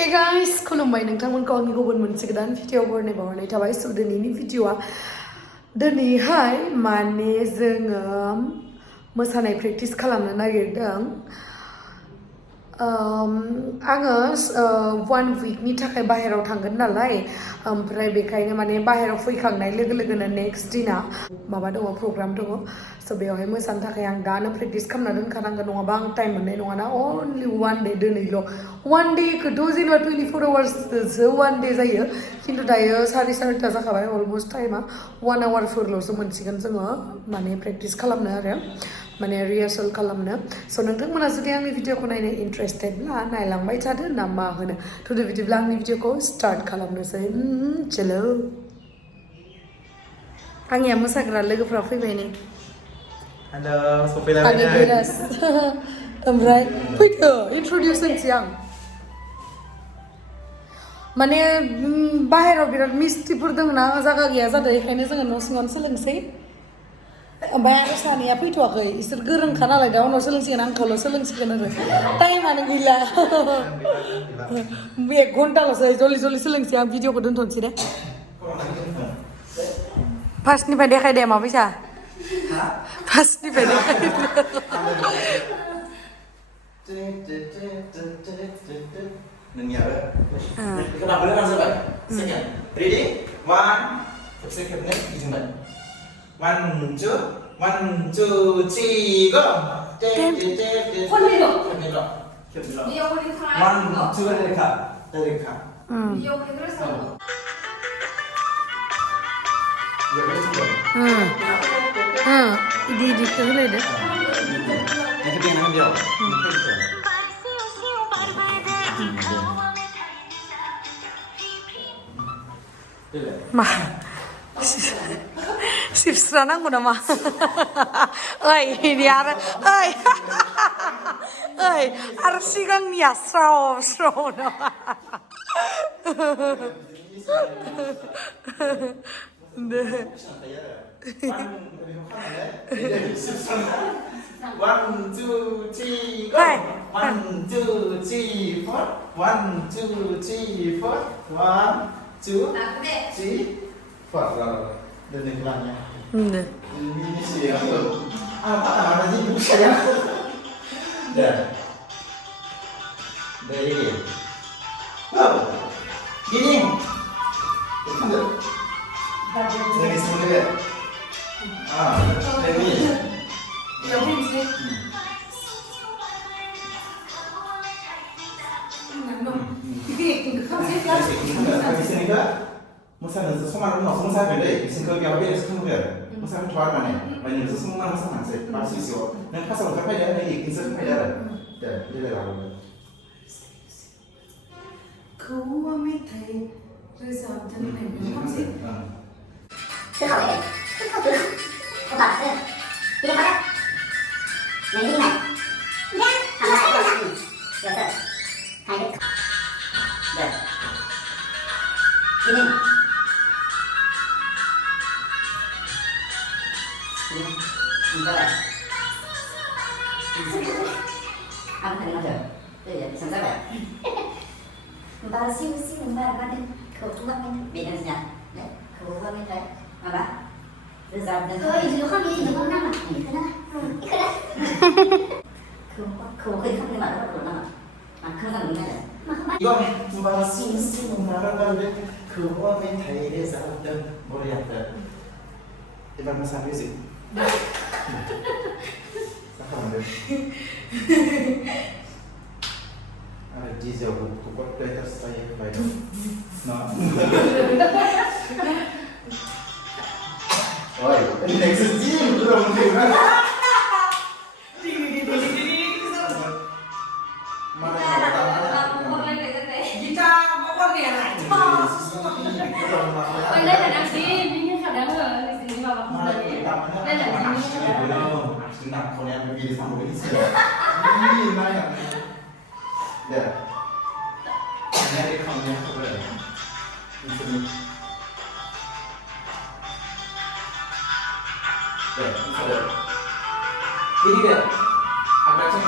Hey guys, खुलुमबाय नोंथांमोनखौ आंनि गुबुन मोनसे गोदान भिडिअ बरनायबावनाय थाबाय स' दिनैनि भिडिअआ दिनैहाय माने जोङो मोसानाय प्रेक्टिस खालामनो नागिरदों आङो 1 वीकनि थाखाय बाहेरायाव थांगोन नालाय ओमफ्राय बेखायनो माने बाहेरायाव फैखांनाय लोगो लोगोनो नेक्स्ट दिना माबा दङ प्रग्राम दङ स' बेवहाय मोसानो थाखाय आं दानो प्रेक्टिस खालामना दोनखानांगोन नङाबा आं टाइम मोननाय नङाना अनलि 1 डे दिनैल' 1 डेखौथ' जेनेबा 24 आवार्ससो 1 डे जायो खिन्थु दायो 4:30 जाखाबाय अलमस्ट टाइमा 1 आवारफोरल'सो मोनसिगोन जोङो माने प्रेक्टिस खालामनो आरो माने रिहार्सेल खालामनो स' नोंथांमोना जुदि आंनि भिडिअखौ नायनो इन्टारेस्टेडब्ला नायलांबाय थादो ना मा होनो थुदो बिदिब्ला आंनि भिडिअखौ स्टार्ट खालामनोसै चलो आंनिया मोसाग्रा लोगोफ्रा फैबाय नै हेलो सफैलायबाय आंनि बेरास ओमफ्राय फैदो इन्ट्रडिउस होनोसै आं माने बाहेरायाव बिराद मिस्ट्रिफोर दङ ना जायगा गैया जादों बेखायनो जोङो न' सिङावनो सोलोंसै ओमफ्राय आरो सानैया फैथ'वाखै इसोर गोरोंखा नालाय दा उनाव सोलोंसिगोन आंखौल' सोलोंसिगोन आरो टाइमानो गैला 1 घन्टाल'सै जल्दि सोलोंसै आं भिडिअखौ दोनथ'नोसै दे फार्स्टनिफ्राय देखाय दे माबैसा फार्स्टनिफ्राय देखाय नोंनियाबो बेखौ लाबोनो गोनां जाबाय सेकेन्ड रेडि 1 खेबसे खेबनै गिदिंबाय 1 2 1 2 3 go खेबनैल' 1 2 डाइरेक्ट खा इदिखौ होलायदो मा सिबस्रा नांगौ नामा ओइ इनि आरो ओइ ओइ आरो सिगांनिया स्राव नामा दे 1 2 3 go 1 2 3 4 1 2 3 4 1 2 3 4 rồi lên đây làm nha ini sih ya apa ada sih bukan ya dah dari dia oh gini betul dari sini deh dari मोसानो समान उनावसो मोसागोन दै बिसोरखौ बेयाव बेलेगसो खालामगोन मोसानो थ'आ माने ओमफ्राय नोंसो समान मोसानांसै बारसिसेआव नों फार्स्टआव ओंखारफैदो नों एकटिंसो ओंखारफैदो आरो दे देलाय लाबोदो खौवा मेथाइ रोजाबदों खालामसै Anh thành bao giờ? Bây giờ xong các bạn. Ba siêu ba ba đi. Khẩu trung bắc bên Việt Nam nhỉ? Đấy, khẩu bắc bên đấy. Mà ba. Bây giờ đừng. Thôi, đừng không đi, đừng có năm à? Cái đó. Cái đó. Khẩu khơi không nên mà nó khẩu năm à? À không làm gì hết. 이거 바라시시 나라가는데 그와 맨 타이레 사운드 모르겠다. 이번 무슨 뮤직? 잠깐만요. Ada Jizo buku player saya baik. Nah. Oi, next game belum mungkin. Senang kalau yang begini sama begini. Ini banyak. Ya. Ini kamunya coba. Ini. Ya, ada. Ini dia. Agak cek.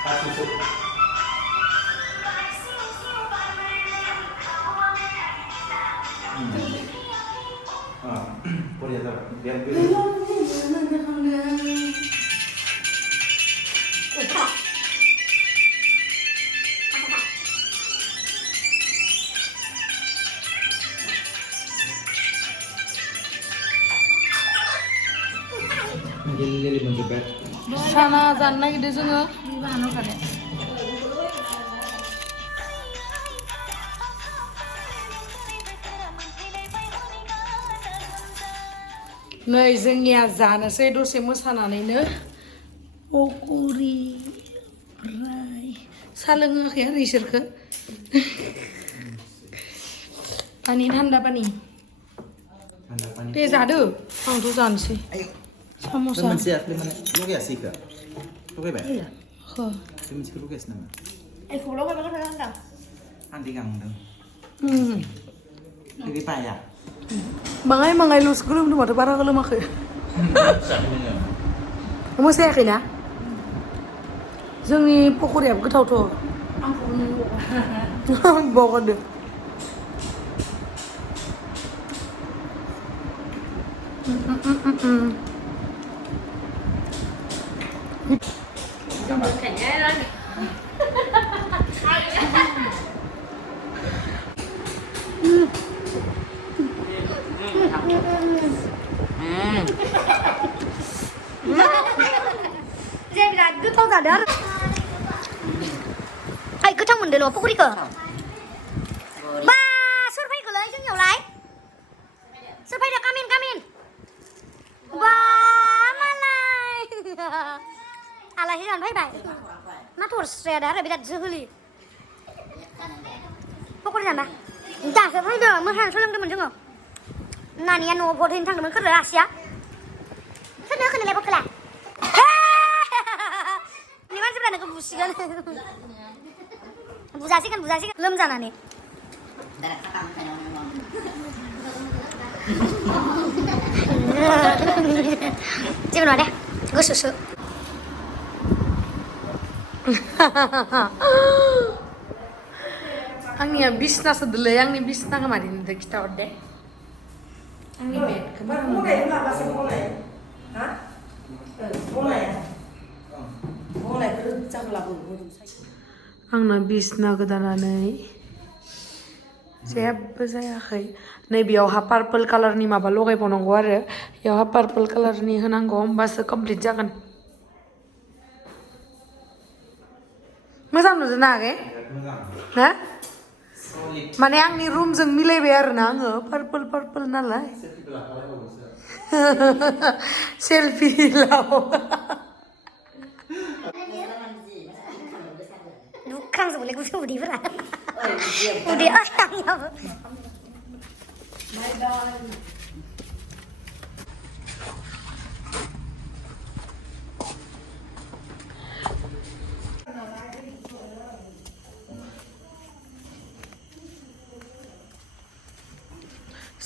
susu. Boleh tak? Biar Geli menjebet. साना जानो नागिरदों जोङो नै जोंनिया जानोसै दसे मोसानानैनो पकरि ओमफ्राय साहा लोङाखै आरो इसोरखो पानि थान्दा पानि दे जादो आंथ' जानोसै साम'सा Masih aku mana? Lu kayak sih ke? Lu kayak apa? हो Saya mesti lu kayak nama. ไอ้ครูแล้วมันก็ทำกัน Andi kang dong. อืม Ini pak ya. Mangai lu sebelum tuh mata parah kalau makan. Kamu sehat ya? Jangan pokok dia begitu tuh. Bawa deh. Jadi bilang gotow sadar. Ay gotow मोनदो ल' पकरिखो बा सोर फैखोलै जोंनियावलाय सोर फैदो कामिन बा मालाय आलासि जानो फैबाय मा थरस्राया दा आरो बिराद जोहोलि पकरि जाना दासो फैदो मोसानो सोलोंदोंमोन जोङो नानिया न'आव भट हैनो थांदोंमोन खोरो आसिया सोरनो होखोनोलाय भटखौलाय नि मानसिफ्रा नोंखौ बुसिगोन बुजासिगोन लोमजानानै जेबो नङा दे गोसोसो आंनिया बिसनासो दोलै आंनि बिसनाखौ मारै नुदों खिथाहर दे आंनि बेडखौ बारा नुदों आंना बिसना गोदानानै जेबो जायाखै नैबेयावहा पार्पल कालारनि माबा लगायबावनांगौ आरो बेयावहा पार्पल कालारनि होनांगौ होमबासो कमप्लिट जागोन मोजां नुदों ना आगै हा माने आंनि रुमजों मिलायबाय आरोना आङो पार्पल नालाय सेल्फि लाव दुखांजोबोलै गुसु उदैफोरा उदै आंनियाबो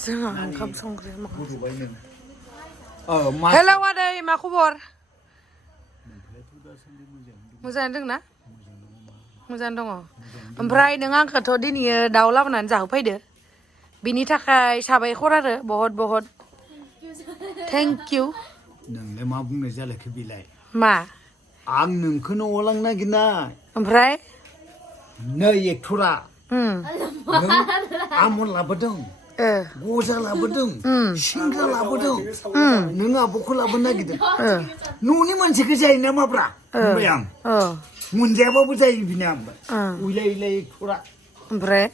जोंहा ओंखाम संग्राया मा हेलौ आदै मा खबर मोजाङै दं ना मोजाङै दङ ओमफ्राय नों आंखौथ' दिनै दाउ लाबोनानै जाहोफैदो बिनि थाखाय साबायखर आरो बहुत थेंक इउ नोंलाय मा बुंनाय जालायखो बेलाय मा आं नोंखौ न'आव लांनो नागिरनाय ओमफ्राय नै एक्टरा नों आमन लाबोदों गजा लाबोदों सिंग्रा लाबोदों नों आब'खौ लाबोनो नागिरदों न'नि मानसिखौ जायो ना माब्रा बुंबाय आं मोनजायाबाबो जायो बिना उइलाय एक्टरा ओमफ्राय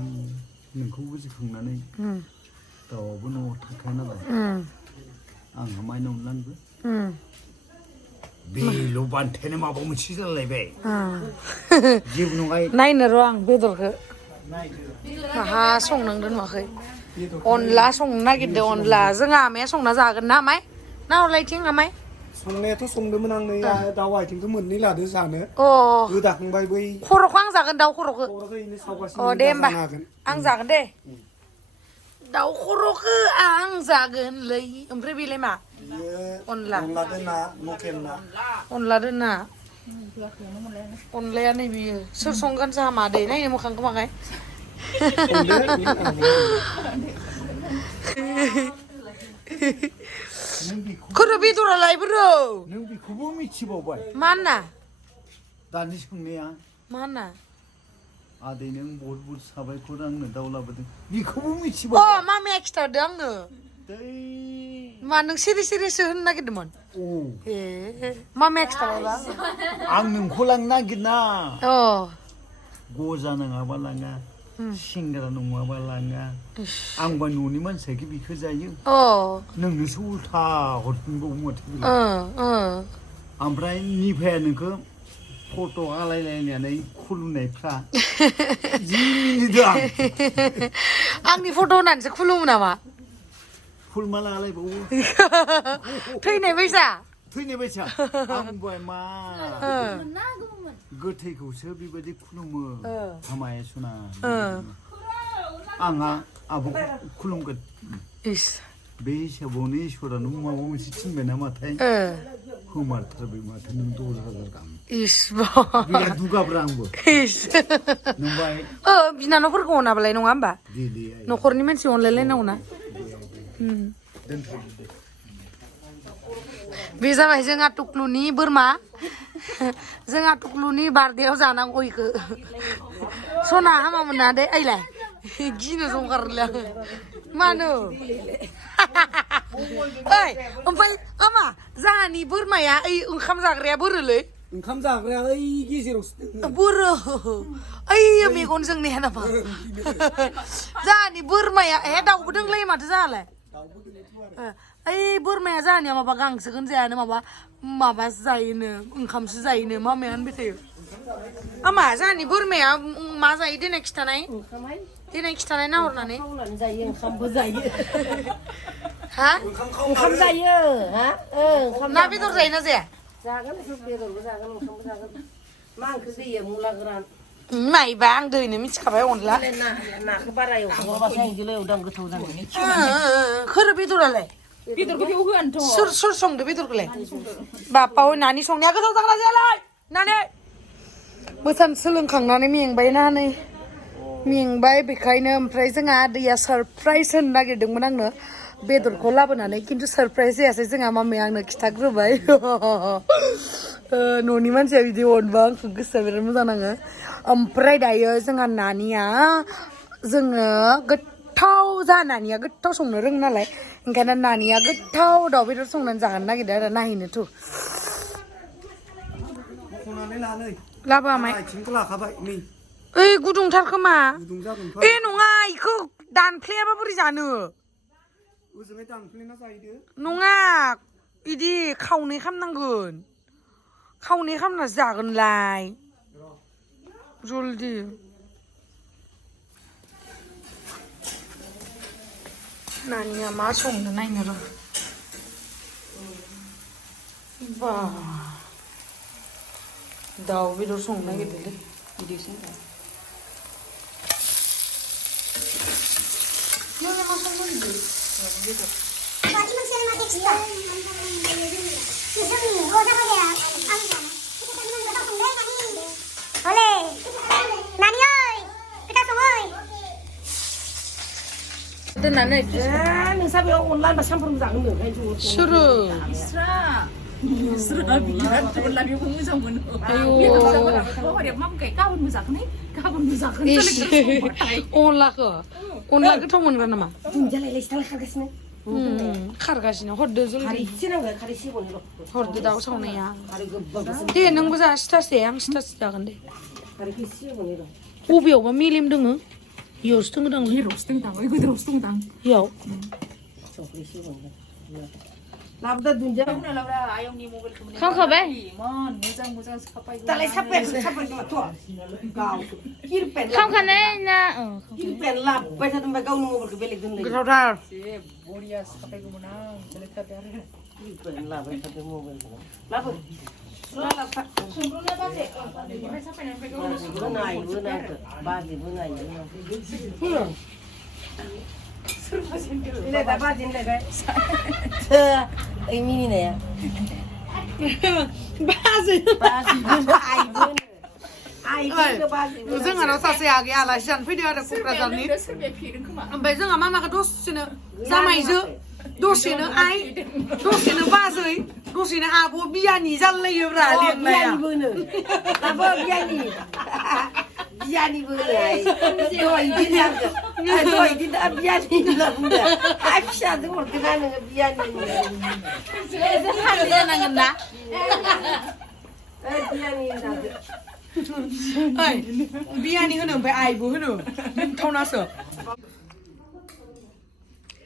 आं नोंखौ गोसोखांनानै दाउआबो न'आव थाखाया नालाय आंहा माइनावनो लांगो बेल' बान्थायानो माबा मोनसे जालायबाय जेबो नङा नायनो र' आं बेदरखौ माहा संनांदों नुवाखै अनला संनो नागिरदों अनला जोंहा आमाया संना जागोन ना आमाय ना हरलायथिं आमाय संनायाथ' संदोंमोन आं नै दाउ आथिंखौ मोननै लादो जानो अ गोदाखांबाय बै खर'खौ आं जागोन दाउ खर'खौ खर'खैनो सावगासिनो अ दे होमबा हागोन आं जागोन दे दाउ खर'खौ आं जागोनलै ओमफ्राय बेलाय मा अनला अनलादो ना लकेल ना अनला दोना अनलाया नै बियो सोर संगोन जोंहा मादै नायनो मोखांखौ माखाय खर' बेदरालाय बोरो नों बेखौबो मिथिबावबाय मा होनना दानि सोंनाया मा होनना आदै नों बहुद बहुद साबायखर आंनो दाउ लाबोदों बेखौबो अ मिथिबावबाय मामिया खिथादों आंनो दै मा नों सिरि सिरिसो होननो नागिरदोंमोन औ ए मामिया खिथाबायबा आं नोंखौ लांनो नागिरना अ गजा नङाबा लाङा सिंग्रा नङाबा लाङा आंबा न'नि मानसिया बेखौ जायो अ नोंनोसो उल्था हरफिनबावो माथो ओमफ्राय निफाया नोंखौ फट' आलायलायनानै खुलुमनायफ्रा जि मिनिदों आं आंनि फट' होनानैसो खुलुमो नामा फुलमाला आलायबावो थैनाय बायसा थैनाय बायसा आं बुंबाय मा गोथैखौसो बेबायदि खुलुमो हामाया सना आंहा आब'खौ खुलुमगोन इस बे हिसाबावनो इसोरानो माबा मोनसे थिनबाय नामाथाय होमारथारबाय माथो नों 10,000 गाहाम इस बिराद दुगाब्रा आंबो इस नोंबाय बिनानावफोरखौ अनाबालाय नङा होमबा दे दे न'खरनि मानसि अनलायलायनांगौ ना बे जाबाय जोंहा टुक्लुनि बोरमा जोंहा टुक्लुनि बार्थडेआव जानांगौ इखो सना हामा मोना दे ओइलाय गिनो जंगारलै आङो मानो ओइ ओमफ्राय आमा जाहानि बोरमाया ओइ ओंखाम जाग्राया बोरोलै ओंखाम जाग्राया ओइ गेजेरावसो दोङो बोरो ओइ मेगन जोंनिया नामा जाहानि बोरमाया दाउबो दोंलायो माथो जाहालाय ओइ बोरमाया जाहानिया माबा गांसोखौनो जायानो माबासो जायोनो ओंखामसो जायोनो मामाया होनबाय थायो आमा जाहानि बोरमाया मा जायो देनाय खिथानाय देनाय खिथानाय नाहरनानै जायो ओंखामबो जायो हा ओंखाम जायो हा ओंखाम ना बेदर जायो ना जाया जागोन बेदरबो जागोन ओंखामबो जागोन मा ओंख्रि जायो मुला गोरान माइबा आं दहैनो मिथिखाबाय अनला नाखौ बारा एवखाबासो आं इदिल' एवदां गोथाव जानाय खोर बेदरालाय बेदरखौ होआनोथ' सोर संदो बेदरखौलाय बापा नानि संनाया गोथाव जाग्रा जायालाय नानि मोसानो सोलोंखांनानै मेंबाय नानै मेंबाय बेखायनो ओमफ्राय जोंहा दैया सारप्राइज होनो नागिरदोंमोन आंनो बेदरखौ लाबोनानै खिन्थु सारप्राइज जायासै जोंहा मामाया आंनो खिथाग्रोबाय न'नि मानसिया बिदि अनबा आंखौ गोसोआ बिराद मोजां नाङो ओमफ्राय दायो जोंहा नानिया जोङो गोथाव जोंहा नानिया गोथाव संनो रोङो नालाय ओंखायनो नानिया गोथाव दाउ बेदर संनानै जानो नागिरदों आरो नायहैनोथ' खनानै लानै लाबोआ माय आथिंखौ लाखाबाय नै ओइ गुदुंथार खोमा गुदुं जागोनथ' ए नङा इखौ दानफ्लेयाबा बोरै जानो ओजोंहाय दानफ्लेना जाहैदो नङा इदि खावनै खालामनांगोन खावनै खालामनासो जागोनलाय जल्दि नानिया मा संनो नायनो र' बा दाउ बेदर संनो नागिरदोंलै बिदिसो नोंलाय मा संनो नागिरदों बेदर दोननानै नोंसा बेयाव अनला होनबा सानफ्रोमबो जागोन नो सोरो बिस्रा बिराद अनला बेखौ मोजां मोनो मा बुंखायो गाबोनबो जाखोनै गाबोनबो जाखोन अनलाखौ अनला गोथाव मोनग्रा नामा दुन्दियालाय सिथाला खारगासिनो खारगासिनो हरदो खारै जल्दि एसे नांगौ खारै एसे होबावनो र' हरदो दाउ सावनाया खारै गोबाब दे नोंबो जा सिथासे आं सिथासे जागोन दे खारैखौ एसे होबावनो र' बबेयावबा मेलेम दोङो इयावसो दोङो दां रस दंदां ओइ गोदोरावसो दंदां इयाव संख्रि एसे होबावनो लाबोदा दुन्दिया आयंनि मबाइलखौ खामखाबाय इमान मोजां मोजां साफाय दालाय साफायासो साफायथ' गाव किरपेन खामखानाय ना किरपेन लाबोबाय थादोंबा गावनि मबाइलखौ बेलेग दोनलाय गोथावथार बरिया साफायगौमोन आं बेलेगथारदे आरो किरपेन लाबाय थादों मबाइलखौ लाबो संब्रबनाय बाजे बेनिफ्राय साफायनायनिफ्राय बाजिबो नायो मिनिनाया बाजै बाजैबो आइबो बाजैबो जोंहानाव सासे आगै आलासि जानो फैदों आरो क'क्राझारनि सोरबाया फेदों खोमा ओमफ्राय जोंहा मामाखौ दसेनो जामाइजो दसेनो आइ दसेनो बाजै दसेनो आब' बियानि जालायोब्रा लिरनाया बियानिबोनो आबो बियानिबो होनाय दहाय दिन दा बियानि होनना बुंदों आइ फिसाजों हरदोंना नोङो बियानि जों हाजो जानांगोन ना बियानि होननानै ओइ बियानि होनो ओमफ्राय आइबो होनो मिन्थावनासो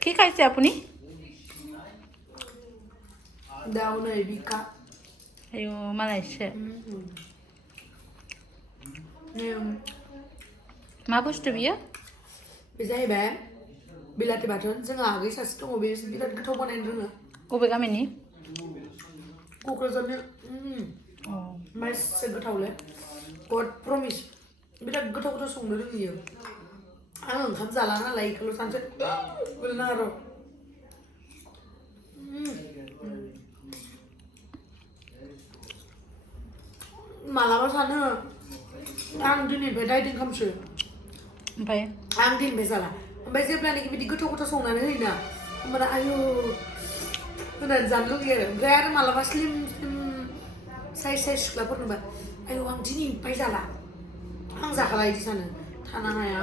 কি খাইছে আপুনি दाउ नै बिखा आयु मालायसो मा बुस्थु बियो बे जाहैबाय बिलाथि बाथोन जोंहा आगै सासे दङ बे बिराद गोथाव बानायनो रोङो बबे गामिनि क'क्राझारनि मासे गोथावलै गड प्रमिस बिराद गोथाव गोथाव संनो रोङो आं ओंखाम जाला नालाय बेखौल' सानसै गोलैना र' मालाबा सानो आं दिनैनिफ्राय डाइटिं खालामसै ओमफ्राय आं दिनैनिफ्राय जाला ओमफ्राय जेब्लानाखि बिदि गोथाव गोथाव संनानै होयोना होमबाना आयु होनानै जानो लुगैयो आरो ओमफ्राय आरो मालाबा स्लिम स्लिम साइज सिख्लाफोरनोबा आयु आं दिनैनिफ्राय जाला आं जाखाला बिदि सानो थानो हाया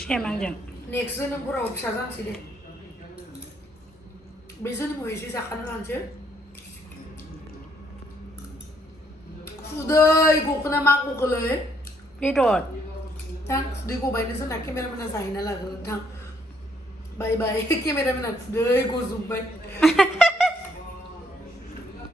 सेम आंजों नेक्स्ट जोनोमफोराव फिसा जानोसै दे बे जोनोमाव एसे जाखानो लानोसै खुदै गखोना मा गखोलै बेदर थां खुदै गबायनो जोंना केमेरामेना जाहैना लागोन थां बाय बाय केमेरामेना खुदै गजोब्बाय